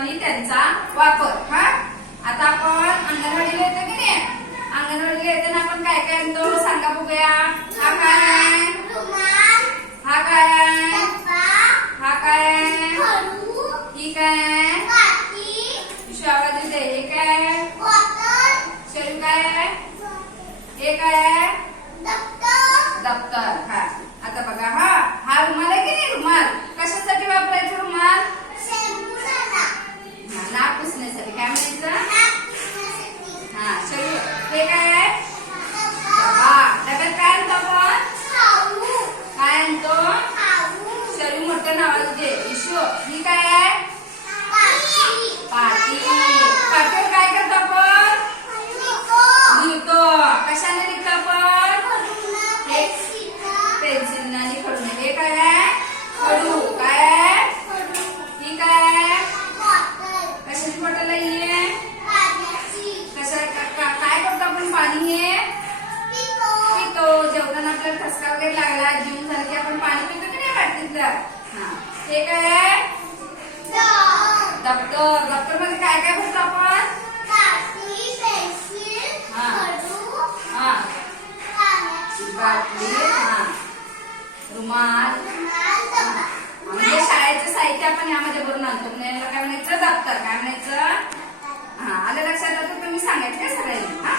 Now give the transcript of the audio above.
आणि त्यांचा वापर हा? आता आपण अंगणवाडीला येतो की नाही? अंगणवाडीला येताना आपण काय काय आणतो? सांगा बघूया. हा काय हा काय हा काय ही काय दे. हे काय शरीर काय हे काय दप्तर हा आता बघा हा हा रुमाल आहे की नाही रुमाल कशासाठी वापरायचा रुमाल हा, नाक पुसण्यासाठी काय म्हणायचं हा शरीर हे काय आहे डबा डब्यात काय आणतो आपण काय आणतो शरीर मोठं नावाचं दे इशू ही काय आहे? पाटी. पाटीवर काय करतो आपण? लिहितो कशाने लिहितो आपण? पेन्सिल आणि खडू. हे काय आहे? खडू. काय आहे? ही काय आहे? कशाची बॉटल आहे कशा काय करतो आपण पाणी हे? पितो. जेवताना आपल्याला ठसका वगैरे लागला जीवन झाला की आपण पाणी पितो की नाही बाटलीतलं हा. हे काय आहे? दप्तर दप्तरमध्ये काय काय भरतो आपण? हा. बाटली हा. रुमाल. म्हणजे शाळेचं साहित्य आपण यामध्ये भरून आणतो. म्हणजे काय म्हणायचं? दप्तर. काय म्हणायचं? हा. आलं लक्षात? तुम्ही सांगायचं काय सगळ्यांनी? हा?